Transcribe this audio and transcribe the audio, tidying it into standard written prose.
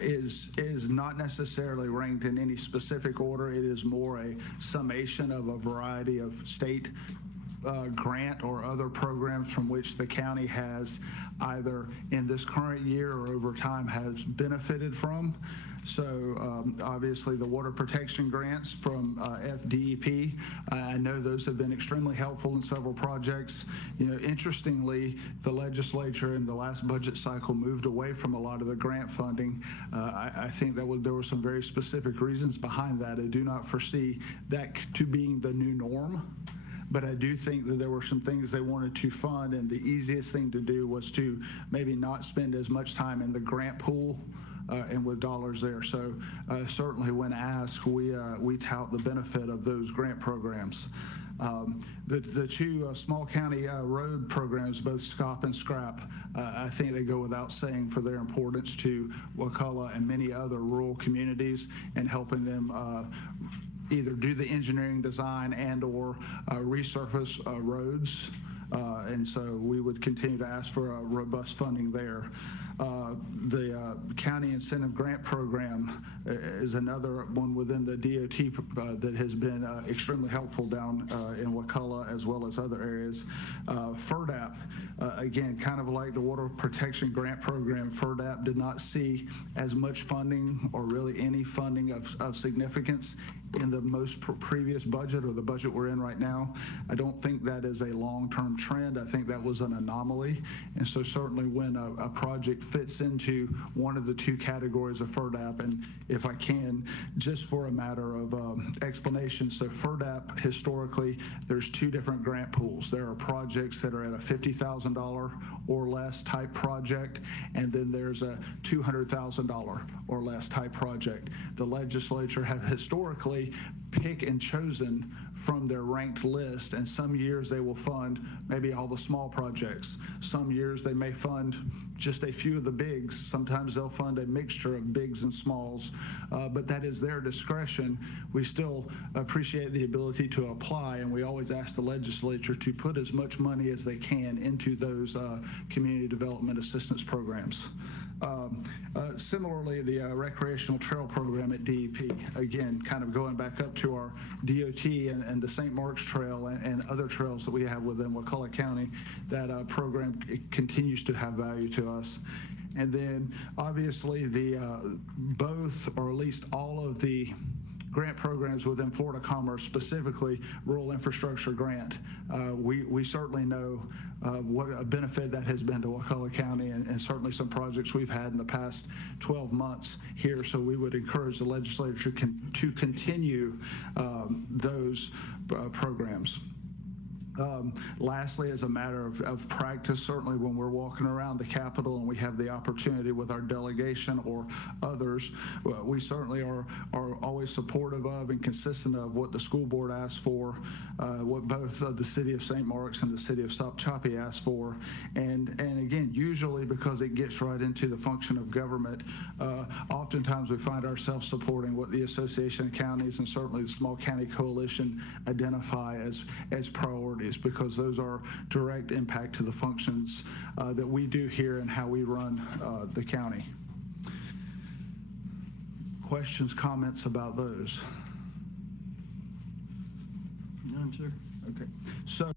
is not necessarily ranked in any specific order. It is more a summation of a variety of state grant or other programs from which the county has either in this current year or over time has benefited from. So obviously the water protection grants from FDEP, I know those have been extremely helpful in several projects. You know, interestingly, the legislature in the last budget cycle moved away from a lot of the grant funding. I think that there were some very specific reasons behind that. I do not foresee that to being the new norm. But I do think that there were some things they wanted to fund, and the easiest thing to do was to maybe not spend as much time in the grant pool and with dollars there. So certainly when asked, we tout the benefit of those grant programs. The two small county road programs, both SCOP and SCRAP, I think they go without saying for their importance to Wakulla and many other rural communities and helping them either do the engineering design and or resurface roads. And so we would continue to ask for robust funding there. The County Incentive Grant Program is another one within the DOT that has been extremely helpful down in Wakulla as well as other areas. FERDAP, again, kind of like the Water Protection Grant Program, FERDAP did not see as much funding or really any funding of significance in the most previous budget or the budget we're in right now. I don't think that is a long-term trend. I think that was an anomaly. And so certainly when a project fits into one of the two categories of FERDAP, and if I can, just for a matter of explanation, so FERDAP, historically, there's two different grant pools. There are projects that are at a $50,000 or less type project, and then there's a $200,000 or less type project. The legislature have historically picked and chosen from their ranked list, and some years they will fund maybe all the small projects. Some years they may fund just a few of the bigs. Sometimes they'll fund a mixture of bigs and smalls, but that is their discretion. We still appreciate the ability to apply, and we always ask the legislature to put as much money as they can into those community development assistance programs. Similarly, the Recreational Trail Program at DEP, again, kind of going back up to our DOT and the St. Mark's Trail and other trails that we have within Wakulla County, that program continues to have value to us. And then obviously the both, or at least all of the grant programs within Florida Commerce, specifically Rural Infrastructure Grant. We certainly know what a benefit that has been to Wakulla County, and certainly some projects we've had in the past 12 months here. So we would encourage the legislature to continue those programs. Lastly, as a matter of practice, certainly when we're walking around the Capitol and we have the opportunity with our delegation or others, we certainly are always supportive of and consistent of what the school board asks for, what both the city of St. Mark's and the city of South Choppy asked for. And again, usually because it gets right into the function of government, oftentimes we find ourselves supporting what the Association of Counties and certainly the Small County Coalition identify as priorities, because those are direct impact to the functions that we do here and how we run the county. Questions, comments about those? None, sir. Okay. So